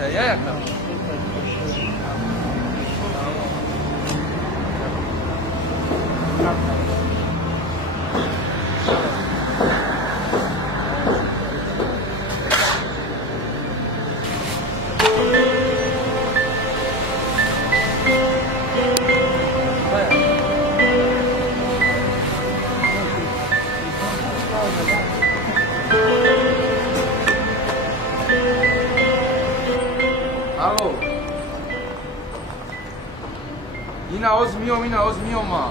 Ya yakın. Alo. Ина оз миём ма.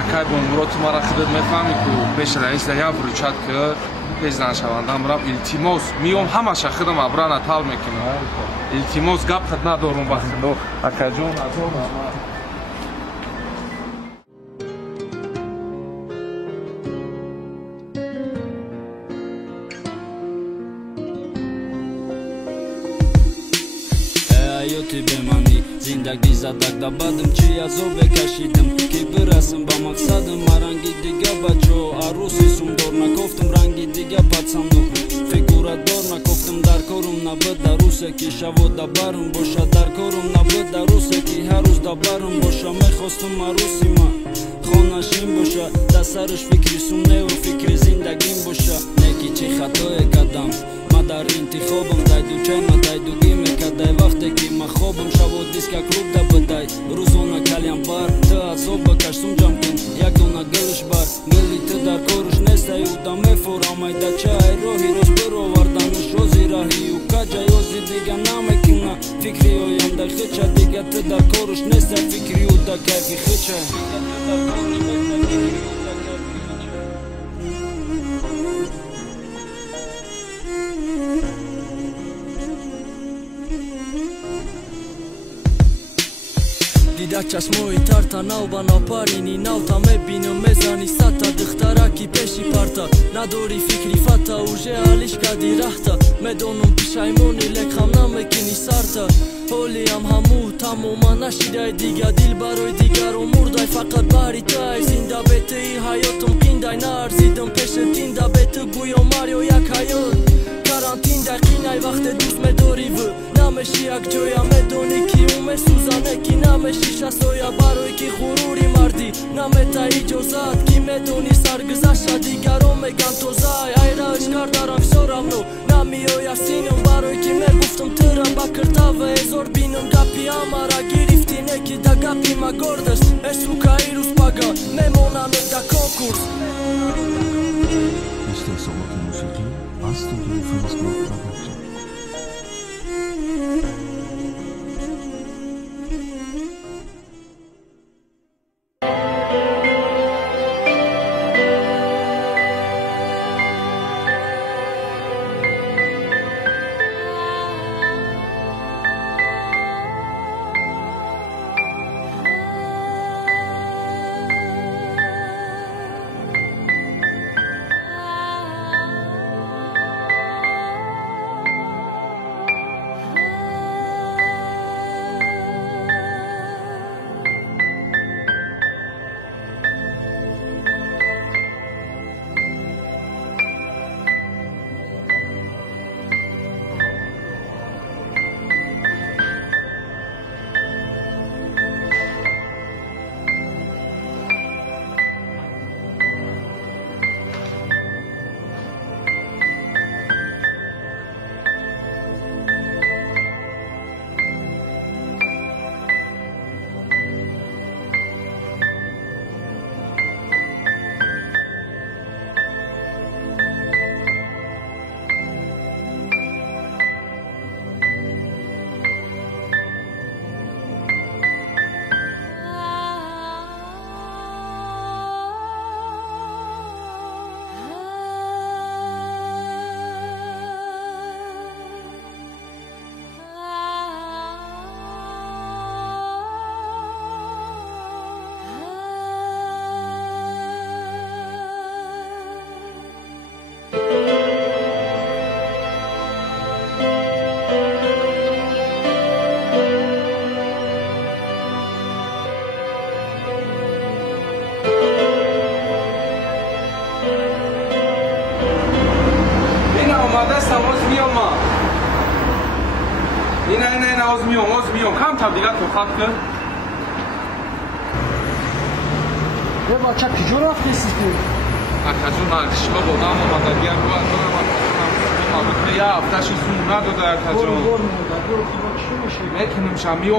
Акай бон мурод мара худод мефаҳмӣ ку пеш раиса як рӯйчат кирд пеш заншавандам раб илтимос миём ҳамаша худам абрана тал мекунам. Илтимос гап хат надорум вақтидо. Акайҷон азом ҳаёти бемаънӣ зиндагӣ задак да бадм чӣ азобе кашидам ки бирасм ба мақсадам ма ранги дига бачо арӯси сумдор накофтам ранги дига патсамдо фигурадор накофтам дар корум набуд дар рӯсе ки шаво дабарм боша дар корум набуд дар рӯсе ки ҳар рӯз дабарм боша мехостам арӯси ма хонашин боша дар сараш фикри сумневу фикри зиндагим боша неки чӣ хатое кардам ма дар интихобам дайду чайма дайдугӣ мекардай вақте ки ма хобам шаво диска клуб да бадай рӯзона калям бар ту азоб бакаш сумҷам кун як дона гӯш бар гӯли ту дар корш нестаю да мефорамай да чай роҳи рост бироварданаш рози раҳию каҷа ёзи дига намекуна фикри оянда хича дига ту дар корш нестай фикриу да кайфи хича дида чашмои тарта нав ба навпарини навта мебинам мезани сата духтараки пеши парта надори фикри фата уже алиш кади рахта медонам пишаймони лекхам намекини сарта ҳолиам ҳамӯ тамома нашидай дига дил барои дигаро мурдай фақат баҳри тай зинда бетаи ҳаётам қиндай наарзидам пеши тинда бету гӯё марё як ҳаёт карантиндай қинай вақте дӯст медори ву намеши якҷоя медонӣ ки ӯ месӯзане ки намеши шастоя барои ки ғурури мардӣ намета иҷозат ки медонӣ саргузашта дигаро меган тозай айраш кардарам фисорамно намиёяш синам барои ки мегуфтам тӯрам ба киртава ҳезор бинам гапи ҳамара гирифтӣ не ки да гапи ма гордашт эсука ирӯз пага мемонаме да конкурс Este Soboki Musiki, Studio Facebook Production. اینا آز میام کم تا دیگه تو خط کن یه بچه کجا رفتی سیتی؟ اکجون نرکشیما بودم و مددگیم یه هفتهش زون نداده اکجون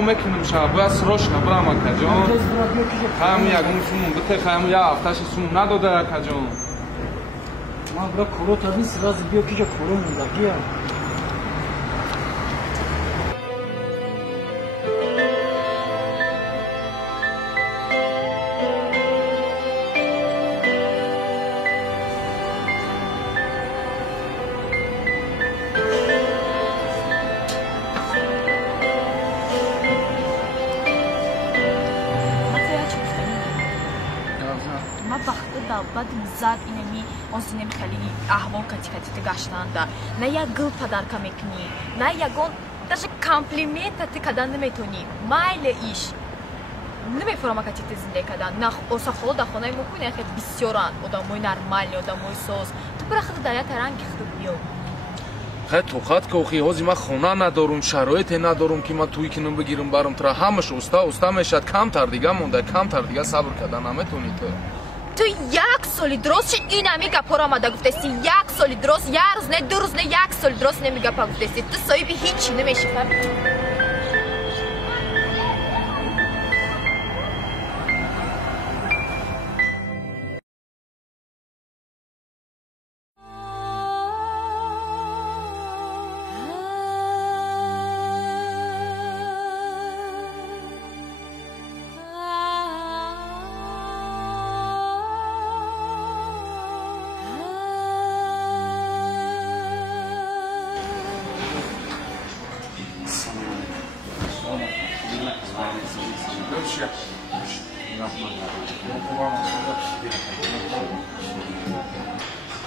میکنم شم باید سروش نبرم اکجون خیام یکون سون بته خیام یه هفتهش زون نداده اکجون من برای کلو تا نیست رازی بیا کجا کلو مونده بیا بدم زاد اینمی آنچنین خیلی احوال کتی گشتن دا نه یک گل پدرکا میکنی نه یکون даже комплимент کردن نمیتونی مایل ایش نمیفهمم کتی زنده کردن نه اوساخلو دا خونه میکنی خیلی بسیارن آدمای نرمالی آدمای سوز تو برای خود دایات رنگ خود بیو خیلی تو خط که اوخی هازی من خونه ندارم شرایط ندارم که من توی کنم بگیرم برام ترا همش استا میشد کم تر دیگه مونده کم تر دیگه صبر کردن نمیتونی تو یک سالی درست این همیگه پر آمده گفتستی یک سالی درست یه روز نه دو روز نه یک سالی درست نمیگه پا گفتستی تو صاحبی هیچی نمیشی فهم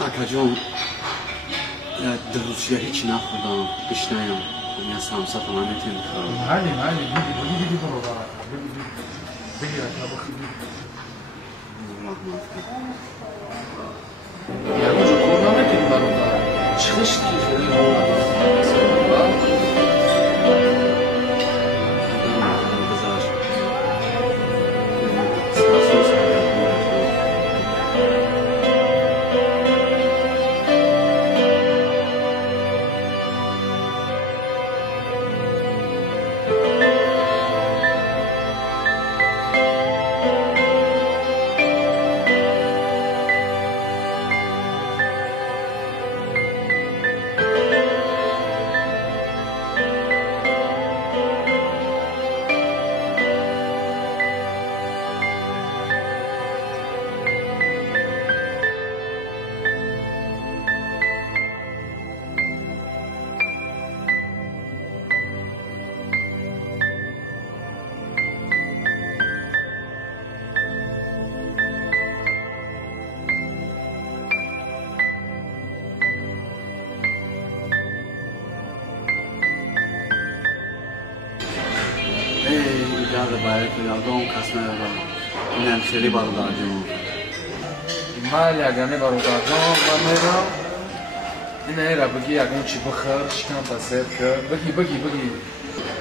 اکجون در روسیه هیچی نخوردم بیش نیم یه سمسا تو من میتونی خورم بگی برو بگی اکلا بخیدی یه روزو کار نمیتونی برو چشتی خیلی ایجاد باید که یادم کس ندارم اینم خیلی برادر جون من یگانه برادر جون من میرم این ایره بگی یگان چی بخور شکم پسید کرد بگی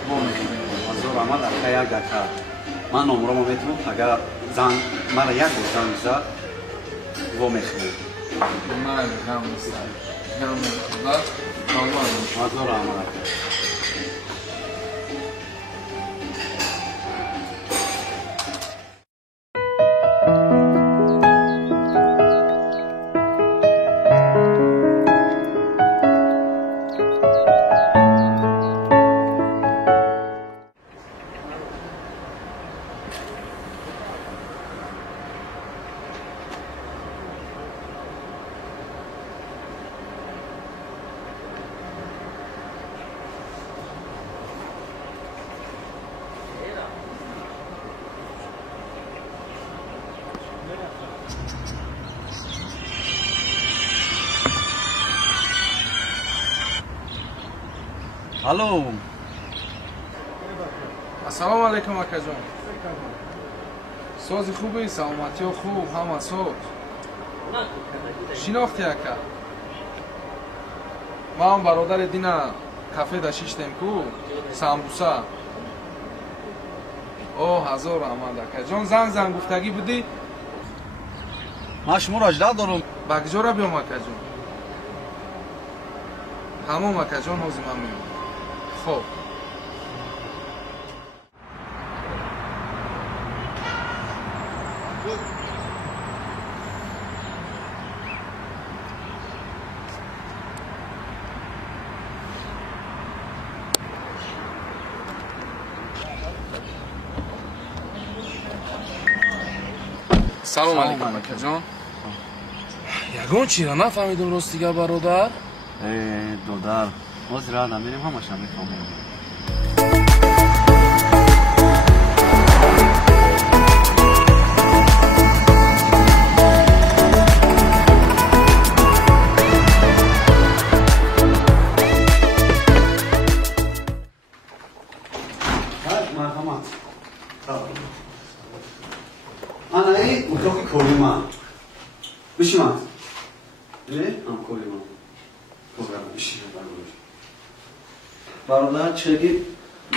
ما میخواییم منظور آمد اخه یک دکه من نمرم میتونم اگر زن مرا یک زن میشه و میخواییم من هم میخواییم منظور آمد الو السلام علیکم اکا جان سازی خوبی سلامتی و خوب همه سوز شناختی اکا من برادر دینا кафе да шиштем ку самбуса. О, ҳазор раҳмат акаҷон, зан гуфтагӣ будӣ? ман шуморо аҷдал дорам. ба куҷора биём акаҷон? ҳамон акаҷон, ҳозир ман меём. хоб. салом алейкум акаҷон. ягон чира нафаҳмидум ростига бародар. додар ҳозир рада мерем, ҳамаша мефаҳмем. марҳамат. анаи утоқи кори ман. бишимад. ҳамкори ман. бародар чиги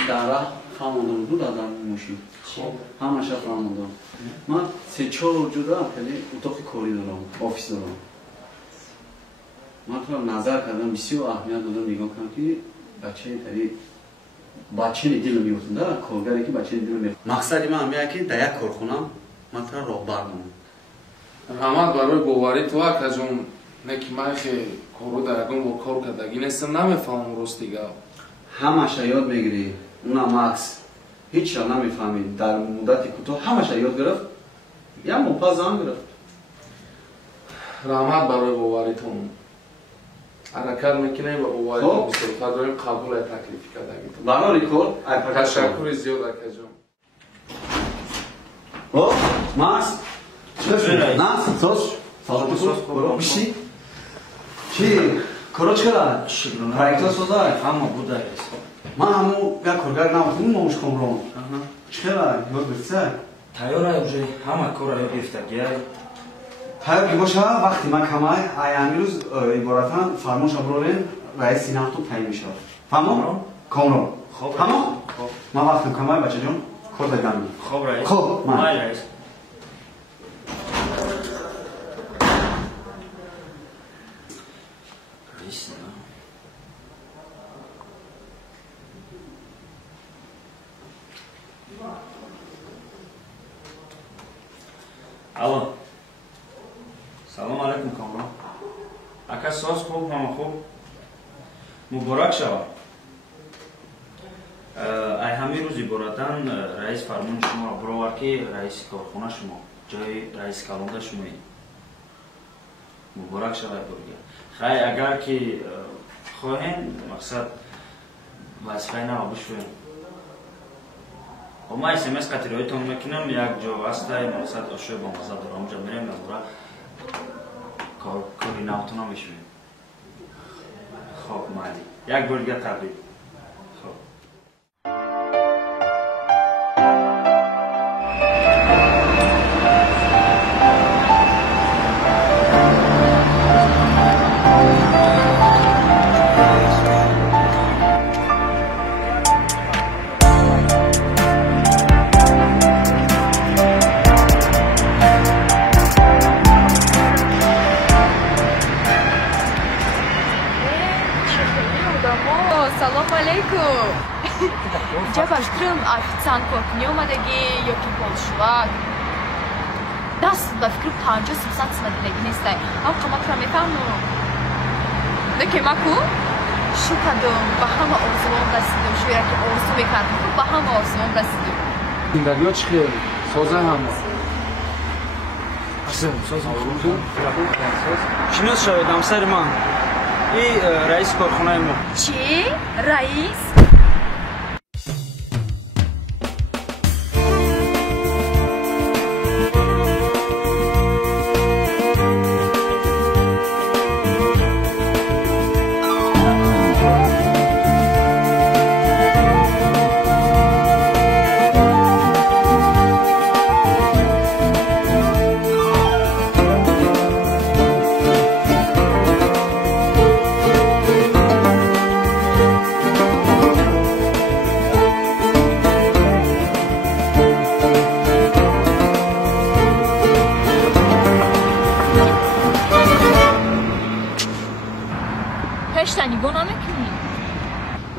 дара фаҳмондам ду дадам мошин. ҳамаша фаҳмондам. ман 3-4 ҷуда кали утоқи кори дорам, офис дорам. ман то назар кардам, бисёр аҳамият додам, нигоҳ кардам ки бачаи тари бачаи дило меофтам, да, коргаре ки бачаи дило меофтам. мақсади ман ҳам ки да як корхонам ман то роҳбар монам. раҳмат барои бовари ту акаҷон. не ки ман хе кору дар ягон бор кор кардагӣ нестам, намефаҳмам ростига. ҳамаша ёд мегирӣ. уна Макс ҳечро намефаҳмид. дар муддати кӯтоҳ ҳамаша ёд гирифт. як моҳ пас зам гирифт. раҳмат барои боваритон. ҳаракат мекунем ба боваритон бисёртар дорем қабулай таклифи кардагитон. барори кор ташаккури зиёд акаҷон. о Макс нас сош биши чи коро чикара проектор созай ҳама будай ман ҳамо як коргар наматум момушхомрон чикара ёд гирифта тайёрай уже ҳама кора ёд гирифтагия тайёр ки боша вақти ман камай ай ҳамин рӯз иборатан фармоша бурорен раиси нафту таyin мешавад фаҳмо комрон ҳамо ман вақтам камай бачаҷон кор дагам хоб раис хоб ман раис алло салом алейкум камрон ака соз хуб ҳама хуб муборак шавад ай ҳамин рӯз иборатан раис фармони шумо буровар ки раиси корхона шумо ҷои раиси калонда шумоед муборак шавад бурга хай агар ки хоҳем мақсад вазифаи нав бишӯем ма смс қатироитон мекунам як ҷо ҳастай мақсад ошои бомаза дорам ҷо мерем мебора кори навтона мешӯем хоб майли як бор дига табрик салом алейкум. Ҷа баштрим официант кокни омадаги ёки полшувак. Даст ба фикри 50-30 симадидаги нестай. Ам қаматра мефаҳмам. Деке маку шукадум ба ҳама осмон расидум. Шӯя ки орзу мекардам, ба ҳама осмон расидум. Зиндагиё чӣ хел? Соза ҳама. асем соза хуб. Шинос шавед ҳамсари ман. И раиси корхонаи мо. Чӣ? Раис? خشتنی گناه میکنی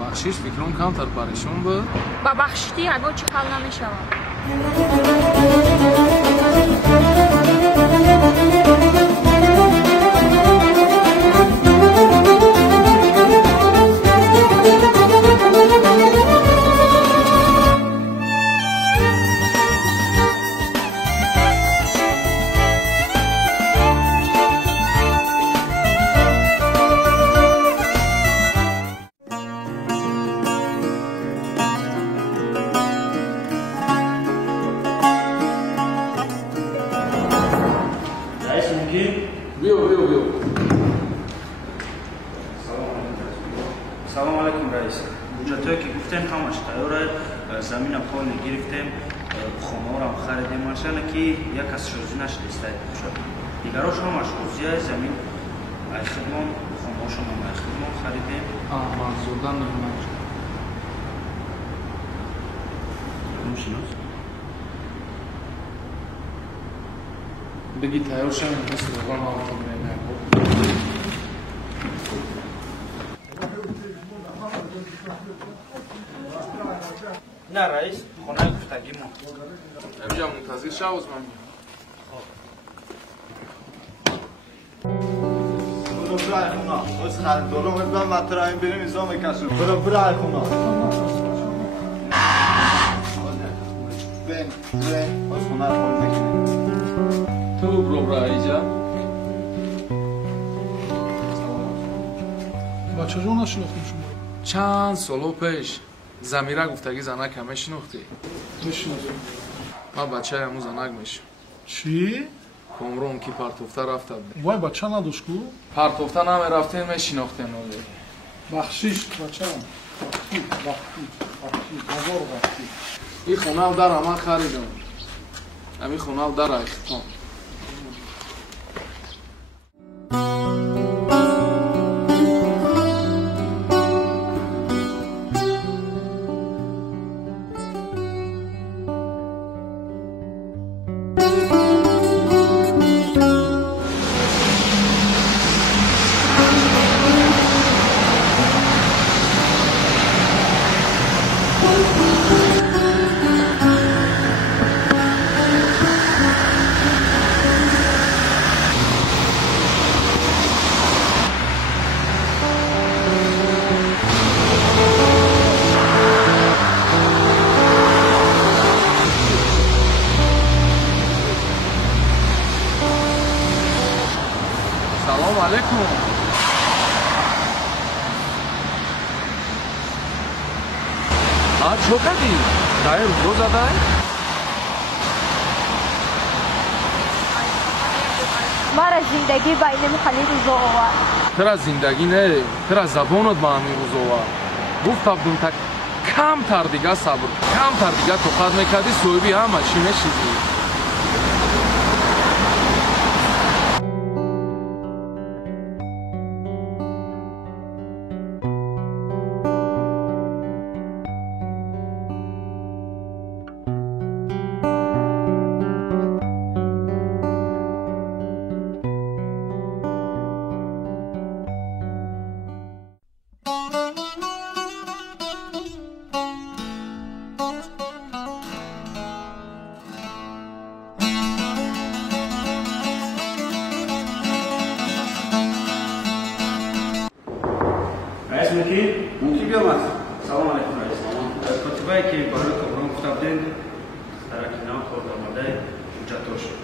بخشیش فکرم کمتر پریشون بود با بخشتی اگه چه حال نمیشوم سلام علیکم رئیس. حجتایی که گفتیم همش تیاره. زمین کار گرفتیم، خانه را خریدیم. ماشین که یک از شوزی نشد استایت شد. دیگراش همش شوزیه زمین ای خدمت خانه شما ای خدمت خریدیم. منظوردن نمیشه. نمیشناس؟ بگی تیار شدیم مثل روان آمدیم نمیشه. نه رئیس، خونه گفتگی ما. امجا منتظر شاوز من برو برای خونه. از خرید دارم از من مطرحیم بریم ایزا میکشم. برو برای خونه. بین از خونه خون نکنیم. تو برو برای ایجا. بچه جون نشناختیم شما. چند سالو پیش زمیره گفتگی زنک همه شناختی؟ نشناختیم. ما بچه همون زنک میشم. چی؟ کامرون کی پرتوفته رفته بود. وای بچه نداشت کو؟ پرتوفته نمی رفتیم می شناختیم ولی. بخشیش بچه هم. بخشی. هزار بخشی. این خونه هم در همه خریدم. همین خونه هم در اختام. سلام علیکم. چو کردی؟ دایر رو زده؟ مرا زندگی با این مخالی روزو آورد. ترا زندگی نه، ترا زبانت با همین روزو آورد. گفتم دون تا کم تر دیگه صبر، کم تر دیگه تو خد میکردی صوبی همه چی میشیدی. رئیس موکی بیامد. سلام علیکم رئیس. کاتبایی که برای کامران گفتابدین در اکنام کار آمده حجت‌ها شد.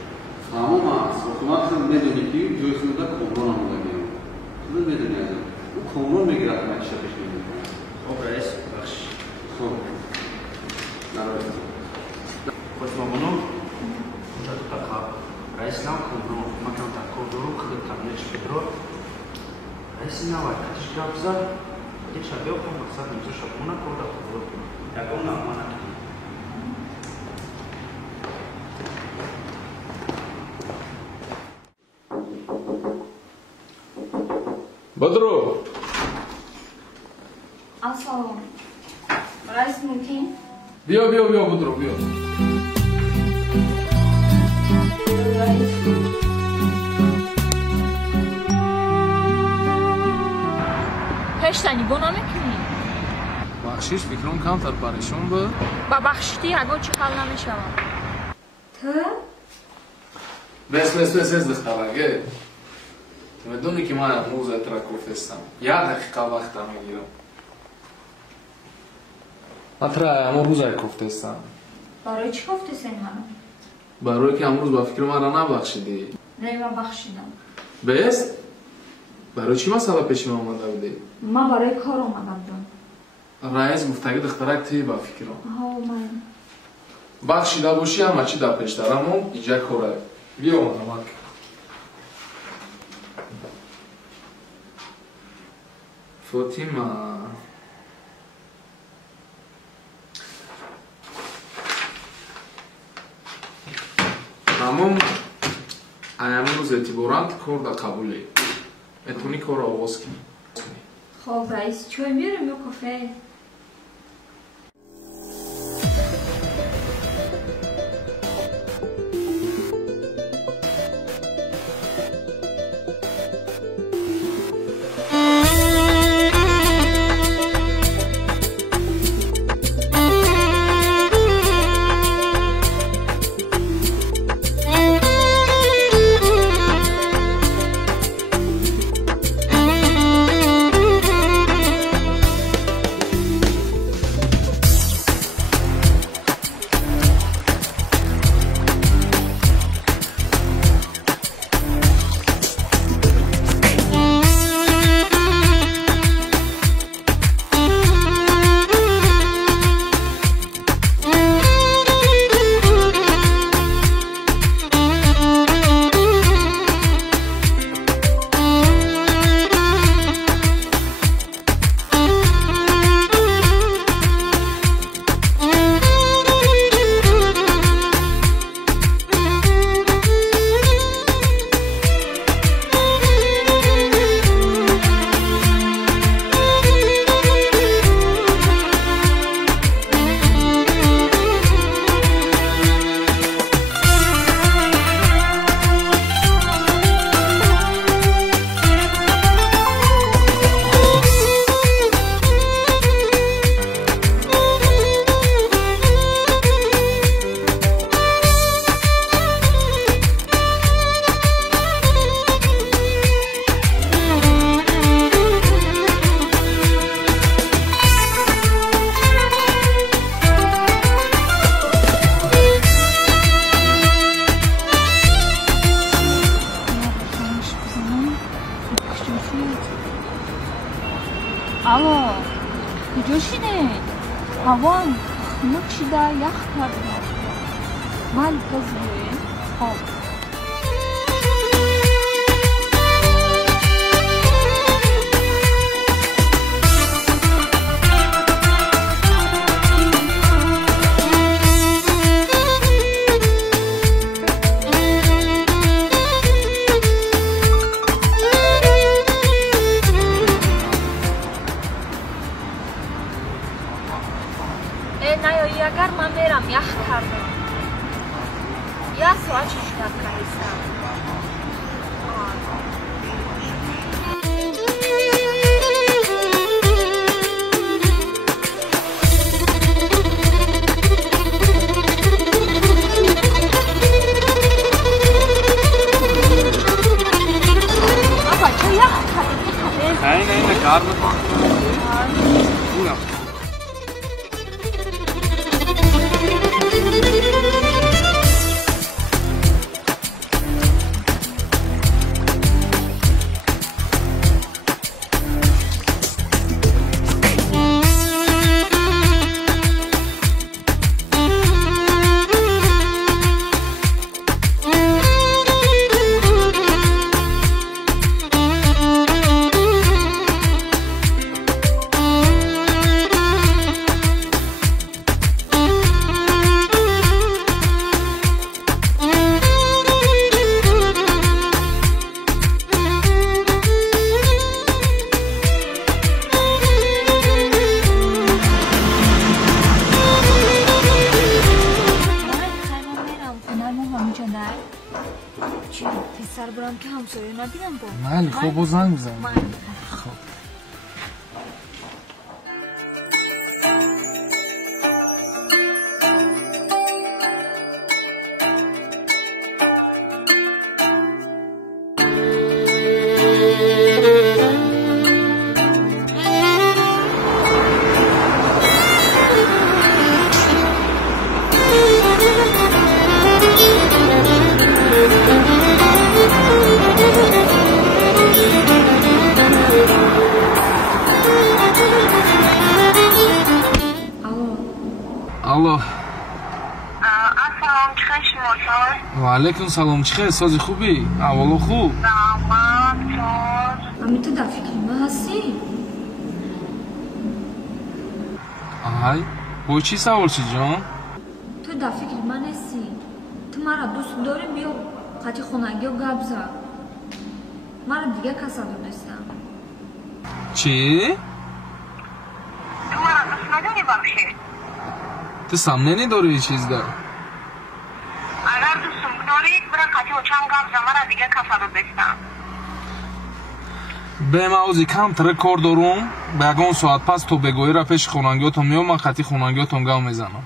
تمام است. حکومت هم میدونی که جای خونده کامران آمده میام. تو میدونی ازم. او کامران میگیره که من چه پیش میدونم. خب رئیس بخش. خب. نرایست. خودمانو حجت تقا رئیس نام کامران مکان تقا دارو خود تبلیغ شدرو. رئیس نوای کتش جابزا یک شبیه و مقصد میتو شبونه کرده خود یکم نامانه بدرو السلام. رئیس ممکن؟ بیا بدرو بیا. پشتنی گونه میکنی؟ بخشیش فکرم کمتر پریشون بود. با بخشیتی اگه چی حال نمیشوم. تو؟ بس دخترگه. تو میدونی که من امروز اترا هستم. 1 دقیقه وقت میگیرم. اترا امروز هستم. برای چی گفتی منو؟ برای که امروز با فکر من را نبخشیدی. نه من بخشیدم. بس؟ برای چی مسئله پیش من آمده بودی؟ من برای کار آمدم دارم. رئیس گفتگی دخترک تی با فکرم. من بخشیده باشی همه چی در پیش دارم اینجا کوره. بیا آمدم. فاطمه تمام امروز اعتبارات کار در قبوله. اتونی کار آواز کنی. خب رئیس چای میاریم یا کافه؟ Alo, کجاشینه؟ هوام خنک شده یخ کرده. مال قضیه؟ خب. نیایی اگر من میرم یخ کردم 1 ساعت 6 دقیقه هستم بابا چه یخ کردی؟ نه کار میکنم پسر برام که همسایه ندیدم با بله خب با زنگ بزنیم خب ва алейкум салом чихе сози хуби аввало хуб ами ту дар фикри ман ҳастӣ ай бо чӣ саволчӣ ҷон ту дар фикри ман ҳастӣ ту маро дӯст дорӣ биё қати хонагиё гап зад маро дига каса донестам чӣ ту маро дӯст надорӣ бахшӣ ту самнени дорӣ чизда агар дӯстум дорӣ бира қати очам гап зад маро дига каса донестам бемавзи камтара кор дорум ба ягон соат пас то бегоҳира пеши хонагиётон меомад қати хонагиётон гав мезанам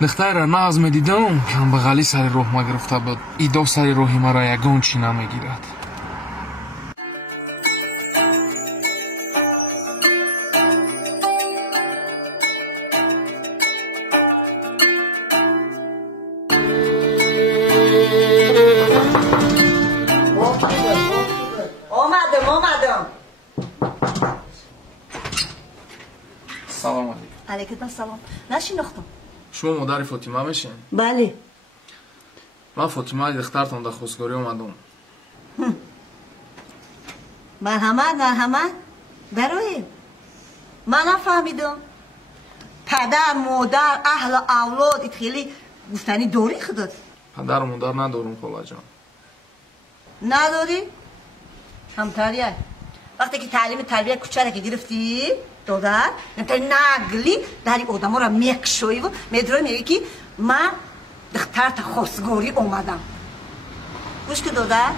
духтара на аз медидам камбағалӣ сари роҳ магирифта буд идо сари роҳи мара ягон чӣ намегирад آمدم салом алейкум علیکم سلام نشناختم шумо модари фотима мешин بله ман фотимаи духтартон дар хостгорӣ омадам مرحمت برای من نفهمیدم پدر مادر اهل اولاد خیلی گفتنی داری خودت падару модар надорум холаҷон نداری؟ همتریه وقتی که تعلیم تربیت کوچره که گرفتی دادر نمیتونی نگلی داری آدم ها را میکشوی و میدروی میگی که من دختر تا خواستگاری اومدم گوش که دادر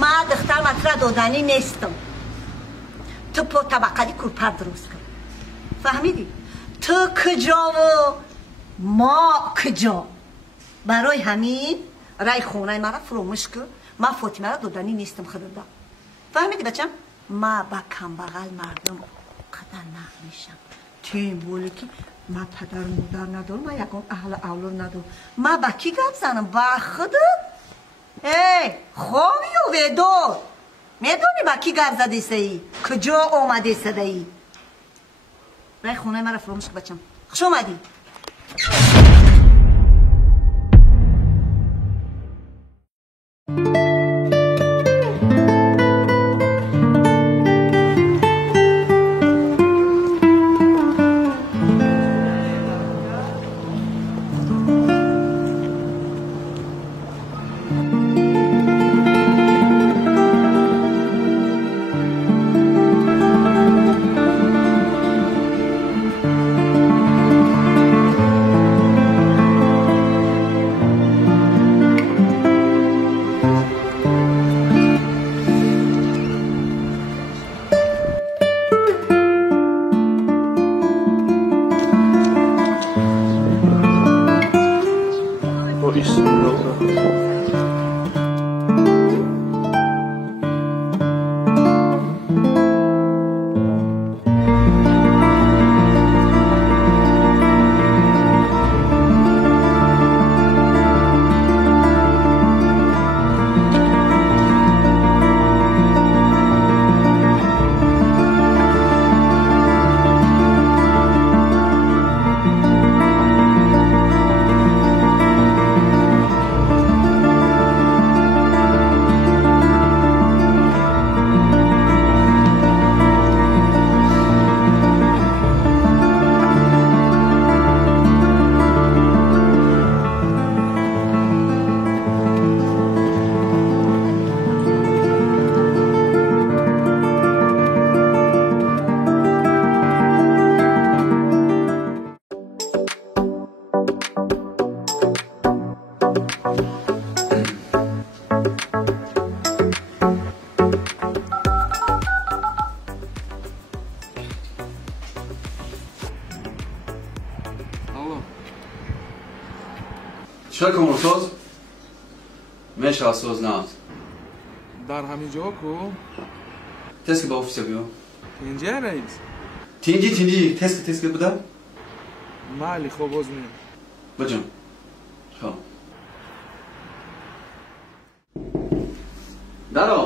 من دختر مطرح دادنی نیستم تو پا طبقلی کورپر درست کن فهمیدی؟ تو کجا و ما کجا برای همین رای خونه مرا فراموش کن من فاطمه را دادنی نیستم خودم فهمیدی بچم من با کمبغل مردم قدر نمیشم تیم بولی که من پدر مادر ندارم من یکم اهل اولاد ندارم من با کی گپ زنم با خودم ای خوابی و ودار میدونی با کی گپ زدی سی کجا اومدی صدایی رای خونه مرا فراموش کن بچم خوش اومدی چرا کمرساز؟ میشه ساز نه дар ҳамин ҷо ку تسک با офиса биё тинҷа раис тинҷи теск буда майли хоб боз меям баҷон хоб даро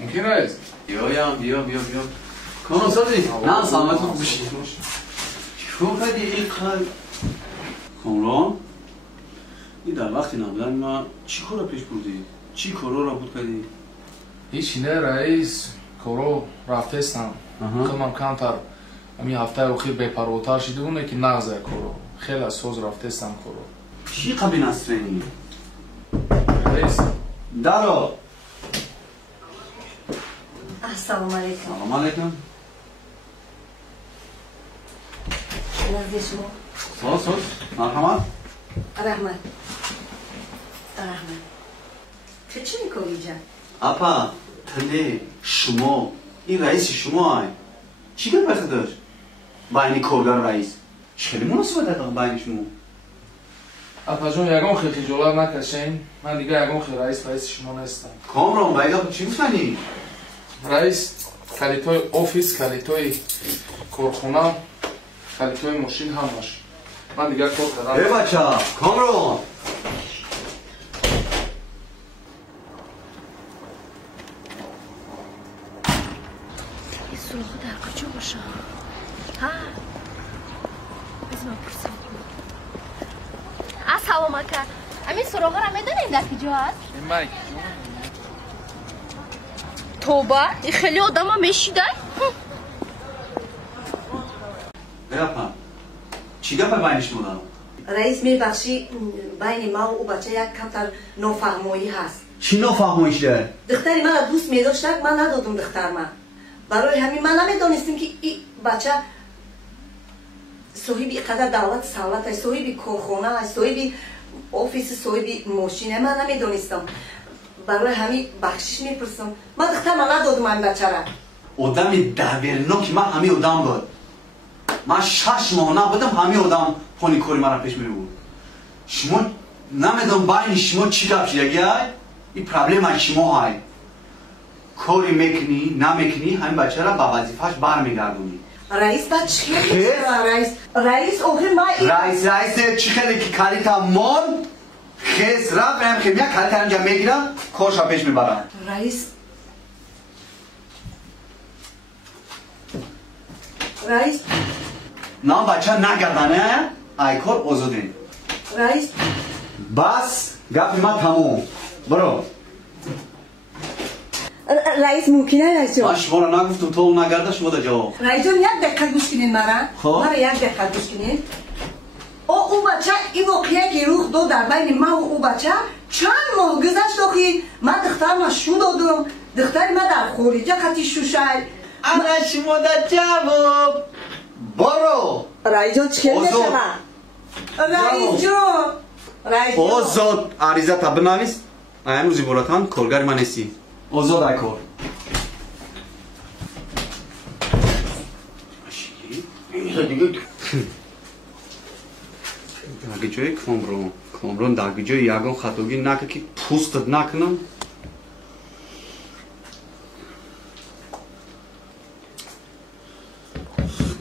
мумкин раис биё کمرسازی نه سلامت خوب بشی شو خدی این قلب کامران این در وقتی نبودن ما چی کار را پیش بردی؟ چی کارا را بود کردی؟ هیچی نه رئیس کارو رفتستم کلمم کمتر همین هفته اخیر بپروتر شده اونه که نغزه کارو خیلی از سوز رفتستم کارو چی قبی نصرینی؟ رئیس دارو السلام علیکم. سلام علیکم. نزدیک شما. سوز مرحمت. رحمت. تو چی میکنی اینجا؟ اپا تله شما این رئیس شما های چی که پرسه داشت؟ بینی کارگر رئیس چه مناسبت دارم بین شما؟ اپا جون یگان خیلی خجالت نکشین من دیگه یگان خیلی رئیس شما نیستم کامران باید چی میفنی؟ رئیس کلیتای آفیس کلیتای کارخونه کلیتای ماشین هم باشه من دیگه کار کردم ای بچه کامران این سراغ در کجا باشه؟ ها بزن پرسم السلام علیکم همین سراغ را میدونین در کجا هست؟ مایک توبه این خیلی آدم ها میشیدن؟ اپا چی گفت بینش مدام؟ رئیس میبخشی بین ما و او بچه یک کمتر نافهمایی هست. چی نافهمایش داره؟ دختری من دوست میداشتم من ندادم دختر من. برای همین من نمیدانستیم که این بچه صاحب اینقدر دولت سالت است، صاحب کارخانه است، صاحب آفیس، صاحب ماشین من نمیدانستم. برای همین بخشش میپرسم. من دختر من ندادم این بچه را. آدمی دبیرناکی من همین آدم بود. من 6 ماه نبودم همین آدم پانی کاری مرا پیش میره بود. شما نمیدونم بین شما چی گپ شده این پرابلم از شما های کاری میکنی نمیکنی همین بچه را با وظیفه‌اش برمیگردونی. رئیس بچه رئیس آخه ما رئیس چی خیلی که کاری تمام خیس را برم که میاد کاری انجام میگیرم کارش پیش میبرم. رئیس نام بچه نگردنه ای کار آزاده. رئیس بس گپ ما تموم برو. رئیس ممکنه رئیس من شما را نگفتم تو نگرده شما در جواب. رئیس جان یک دقیقه گوش کنین مرا یک دقیقه گوش کنین. او بچه این واقعیه که رخ داد در بین ما و او بچه چند ماه گذشت آخی من دختر ما شو دادم دختر ما در خارجه خطی شوشه انا شما در جواب برو. رئیس جان چه نشوه؟ رئیس جان آزاد عریضه تا بنویس امروز عبارتان کارگر من نیستی آزاد ای کار. در جای کامران در جای یگان خطاگی نکه که پوستت نکنم.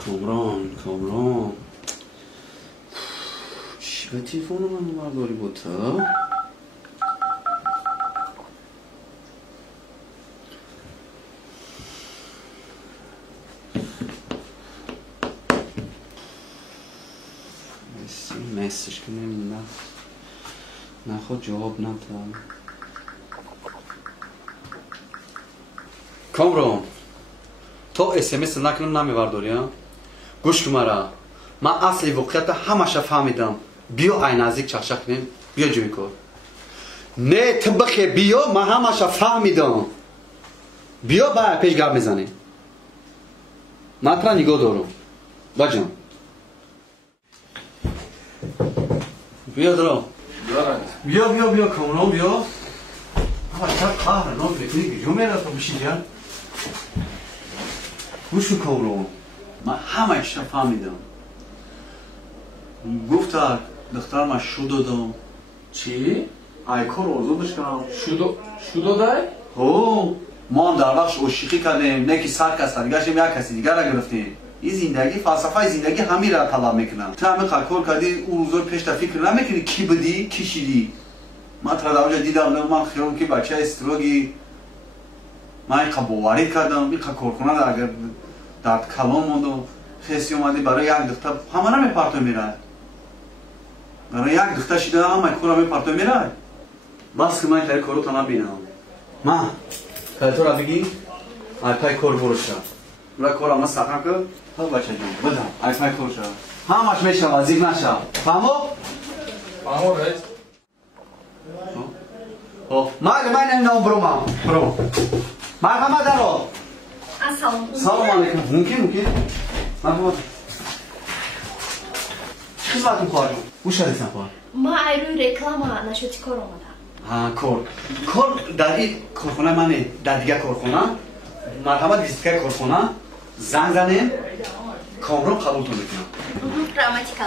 کامران چی به تیفون من برداری بود تا؟ مسیج کنیم نه خود جواب ندارم. کامران تو اسمس نکنم نمیبرداری ها؟ گوش کن مرا من اصل واقعیت همش فهمیدم. بیا ای نزدیک چخشک کنیم بیا جوی کار نه طبقه بیا من همش فهمیدم. بیا با پیش گپ میزنیم من ترا نگاه دارم بجام بیا درو بیا کامران بیا اما چه قهر نام بکنی که جو میره تو بشید جان. گوش کن کامران من همش فهمیدم. گفت دختر من شو دادم. چی؟ ای کار آزادش کنم. شو داده؟ ما هم در وقتش عشقی کردیم نه که سر کس دیگرش یک کسی دیگر را گرفتیم. این زندگی فلسفه زندگی همین را طلب میکنم. تو همین کار کردی اون روزا پیش تا فکر نمیکنی کی بدی کی شدی. من تا اونجا دیدم من خیالم که بچه استروگی من این باوری کردم این کارکنه اگر در کلام موندم خیسی اومدی برای یک دختر همه نمیپرتو میره. برای یک دختر شده همه کورا میپرتو میره بس که من تایی کورو تا نبینم ما تو را بگی پای کور برو شد برای کور همه سقم که ها بچه جون بدم پای کور شد همش میشه وزیق نشه فهمو؟ فهمو رئیس من نمیدونم برو مرحمت دارو سلام علیکم ممکن مرحبا چه خدمت میخواهی؟ او شدیدن خواهی؟ ما ایروی رکلام نشدی کار آمدم کار در این کارخونه منه در دیگه کارخونه مرحبا ویزیتگاه کارخونه زنگ زنیم کامرون قبولتون میکنم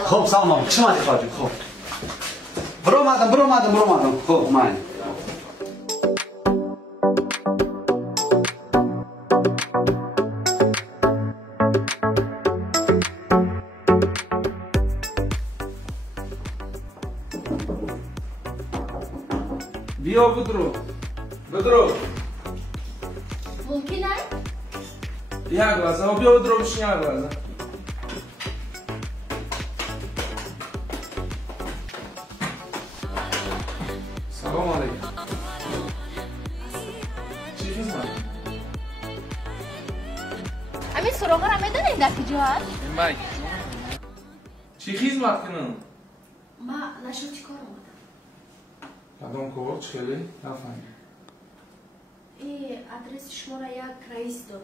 خب سلام علیکم چه مدی خواهی؟ خب برو مادم خب من بیا بدرو ممکنه؟ یک لحظه بیا بدرو بشین یک لحظه سلام علیکم چی خدمت؟ همین سراغه را میدونین در کجا هست؟ مای چی خدمت کنم؟ ما نشدی کار آمدم کدام کار؟ چه خیلی؟ نفهمید این آدرس شما را یک رئیس داد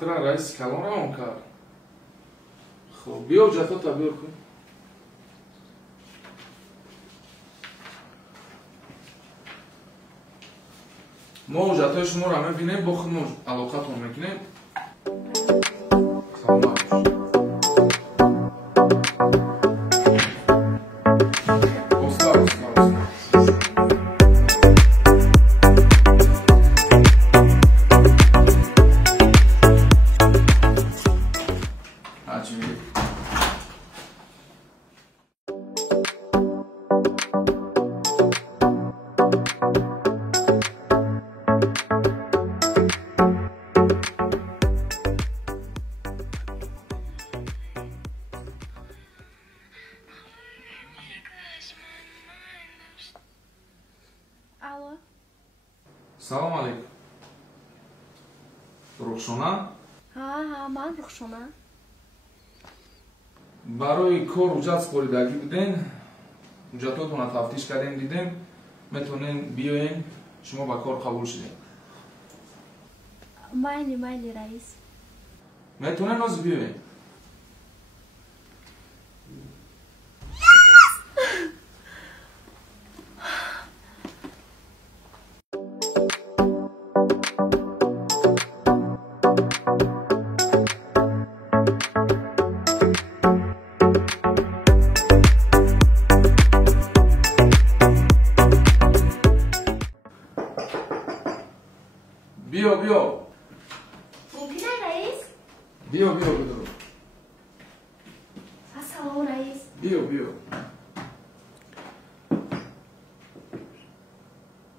ترا رئیس کلان را هم کرد خب بیا جتا تا بیار کن ما جتای شما را همه بینیم با خود ما علاقتون میکنیم سلام علیکم سلام علیکم رخشانه؟ ها من رخشانه برای کار اوجت سپاریدگی بودین اوجتاتون را تفتیش کردیم دیدیم میتونین بیاین شما با کار قبول شدین مایلی رئیس میتونین از بیاین بیا ممکنه رئیس؟ بیا بدرو السلام رئیس بیا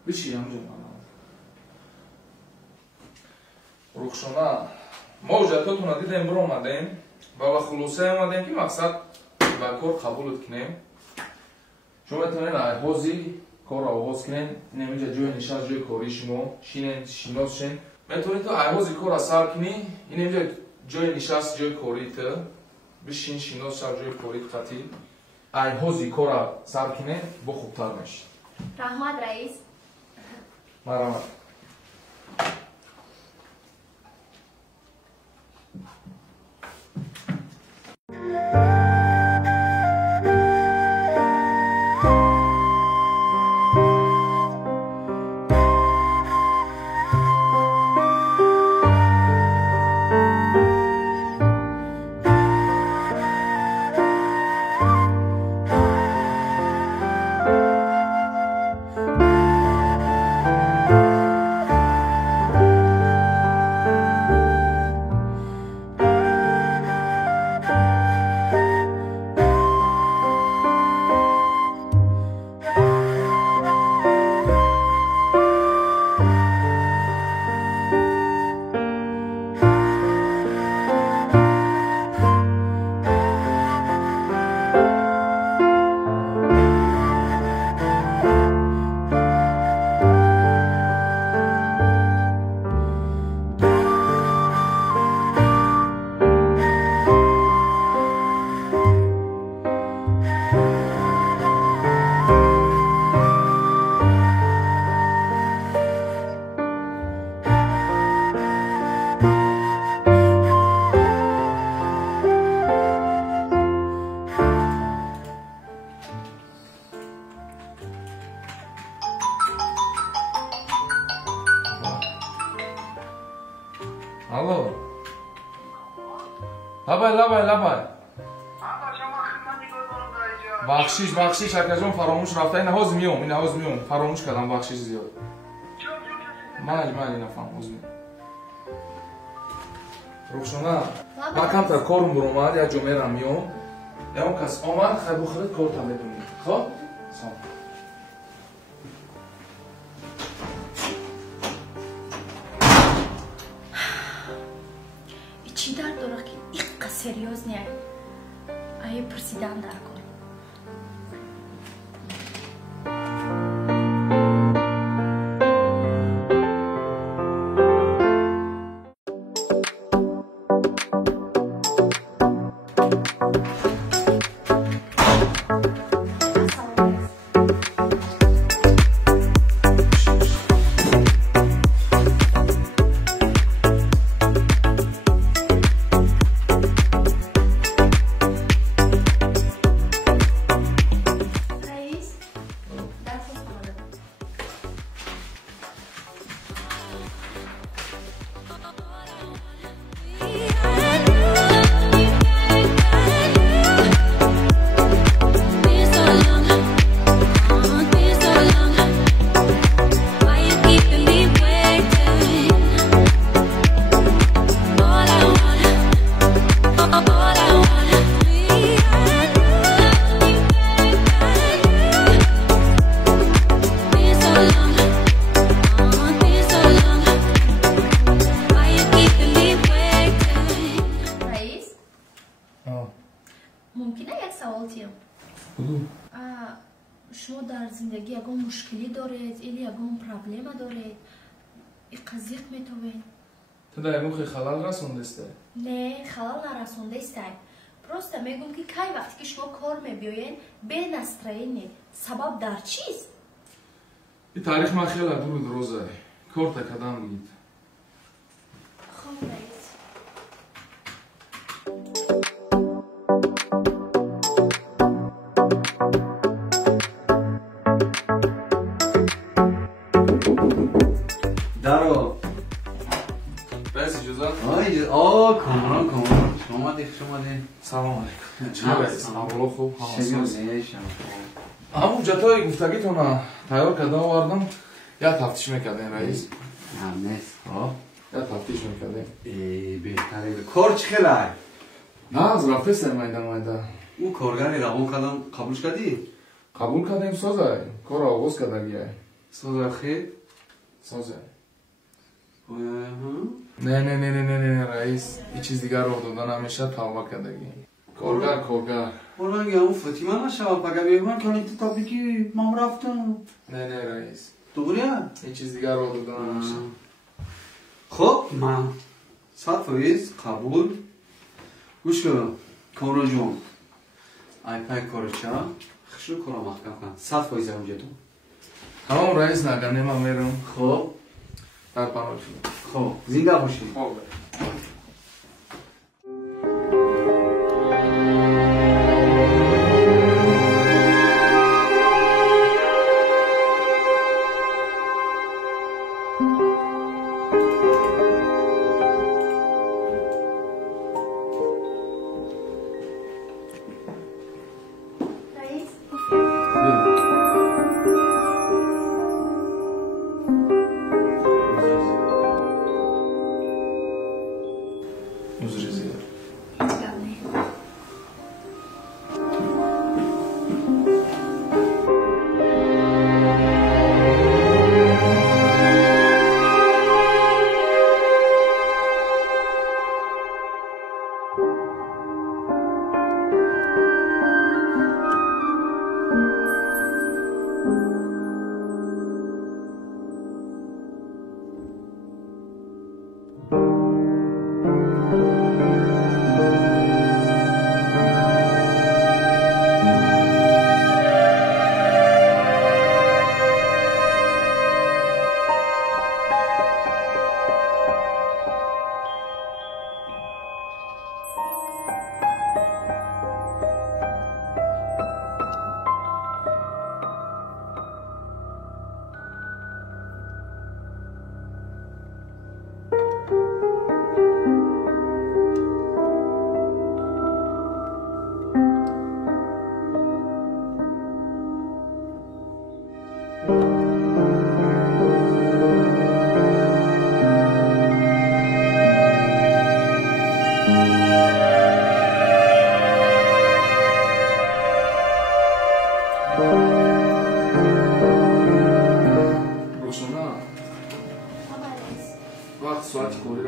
بشی همجا رخشانه ما اوجتاتون را دیدیم برو آمدیم و خلوصه آمدیم که مقصد با کار قبولت کنیم شما میتونین آغازی کار آغاز کنین اینجا جای نشست جای کاری شما شینین شناس شین میتونید تو آغازی کار سر کنی اینجا جای نشست جای کاری تو بشین شناس سر جای کاری قطعی آغازی کار سر کنی با خوبتر میشه رحمت رئیس مرحمت Алло. Лабай. Бахшиш акаҷон фаромӯш рафта. Ина ҳозир миём. Фаромӯш кардам бахшиш зиёд. Майли, ина фаҳм ҳозир миём. Рӯхшона, ман камтар корум буромад, як ҷо мерам миём. Ягон кас омад, хайбухӯрид корта медунӣ. Хоб? Салом. Чӣ дард дорад ки иққа серьёзне? Ай пурсидан дар кор. ممکنه یک سوال تیم؟ شما در زندگی یکم مشکلی دارید یا یکم پرابلم دارید؟ قضیه میتونید؟ تو در مخ خلال رسونده است؟ نه خلال نرسونده است. پروسته میگم که کی وقتی که شما کار میبیاین به نسترینید سبب در چیست؟ این تاریخ ما خیلی دروزه کار تا کدام بگید. خب رئیس. دارو رئیس اجازه؟ کامران شما دیگه سلام علیکم. چه رئیس؟ اولا خوب همون جتای گفتگیتون تیار کردم آوردم یا تفتیش میکردین رئیس؟ نه یا تفتیش میکردین؟ بهتره کار چه خیلی؟ نه از رفته سرمایده اون کارگری قبول کردم قبولش کردی؟ قبول کردیم سازه کار آغاز کردگیه سازه خیلی؟ سازه نه رئیس این چیز دیگر رو دادن همیشه توبه کردگی کارگر حالا اگه همون فتیمه نشوم پگه بیگم که این تاپیکی مام رفتم نه رئیس دوگریه؟ این چیز دیگر رو دادن همیشه خب من 100% قبول گوش کن کامران جون ای پای کارچه خشو کارا محکم کن 100% اونجا تو تمام رئیس نگنه من میرم خب در پناه شد خب زنده باشی خب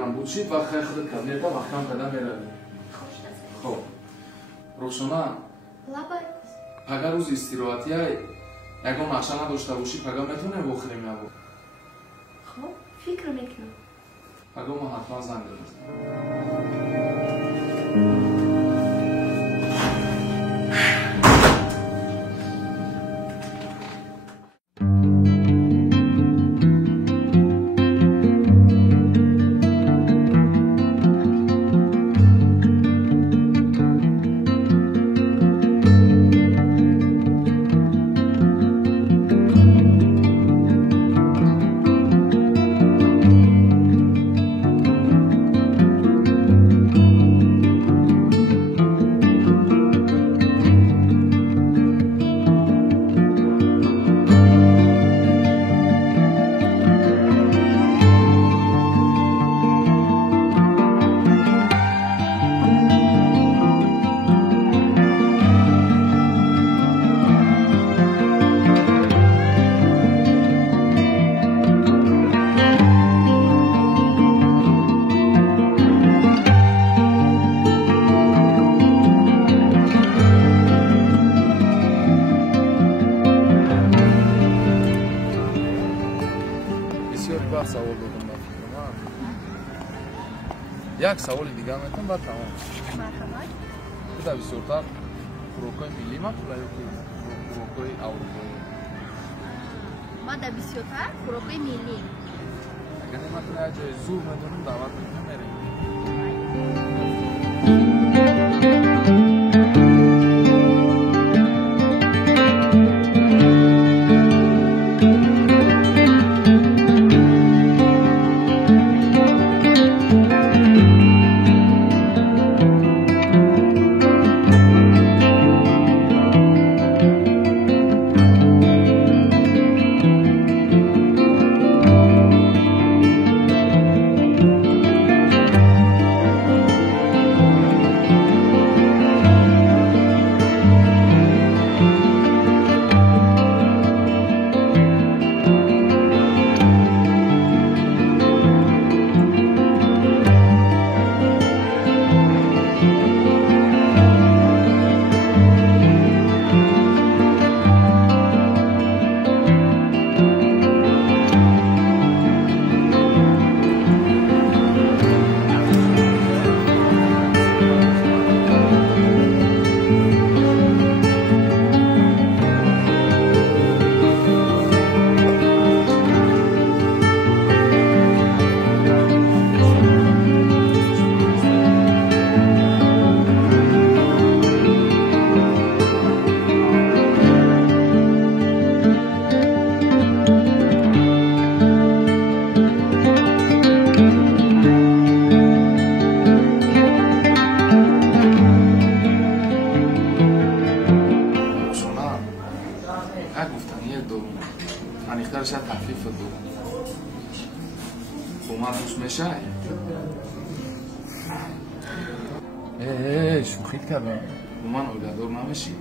میرم بودشید و خیلی خود کبنیت و کم قدم میروید. خب روشنا اگر روز استراحتی های یکم نقشه نداشته باشی پگاه میتونه بخوریم نبود. خب فکر میکنم. پگاه ما حتما زنگ بزنیم. یک سوال دیگه هم میتونم بعد تمام. مرحبا. بده بسیارتر خوراکای ملی مقبوله یا خوراکای اروپایی؟ ما در بسیارتر خوراکای ملی. اگر نمیتونه جای زور میدونم دعوت میکنم شوخی کردم. من اولادور نمیشی.